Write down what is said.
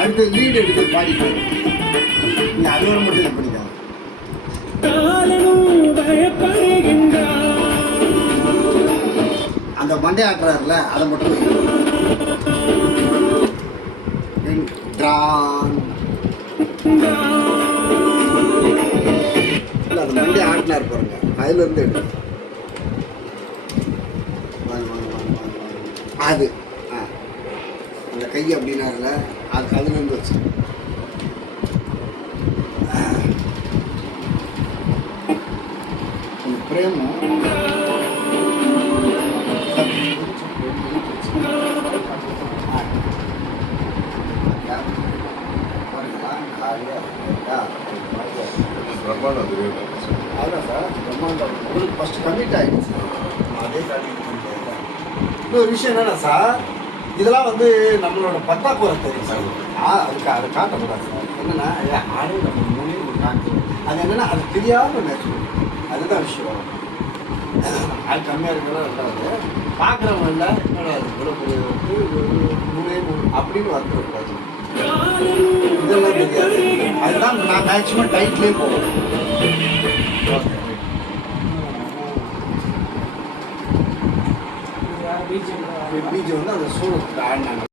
அடுத்து லீடு எடுத்து பாடிக்கலாம். நீ அது வர மட்டும் இது பண்ணிக்கலாம். அந்த மண்டே ஆட்டுறாருல அதை மட்டும் அது மண்டே ஆட்டினார் பாருங்க, அதுல இருந்து எடுக்கும். அது அந்த கை அப்படின்னாருல அது அதுல இருந்து வச்சு பிரேமும் அதான் சார் பிரம்மாண்டம் உங்களுக்கு ஃபஸ்ட்டு கமிட் ஆகிடுச்சு. அதே இன்னொரு விஷயம் என்னன்னா சார், இதெல்லாம் வந்து நம்மளோட பத்தாக்குறை தெரியும் சார். அதுக்கு அதை காட்டக்கூடாது சார். என்னென்னா ஆடு நம்ம மூணே ஒரு காட்டு, அது என்னென்னா அது தெரியாமல் நேச்சுரல், அதுதான் விஷயம். அது கம்மியாக இருக்கிறதா ரெண்டாவது பார்க்குறவங்க இல்லை என்னோட அது மூணே மூணு அப்படின்னு வந்துடக்கூடாது. இதெல்லாம் தெரியாது. அதுதான் நான் மேக்ஸிமம் டைட்லேயே போவேன். பீஜ் வந்து அந்த சூழலுக்கு ஆடினாங்க.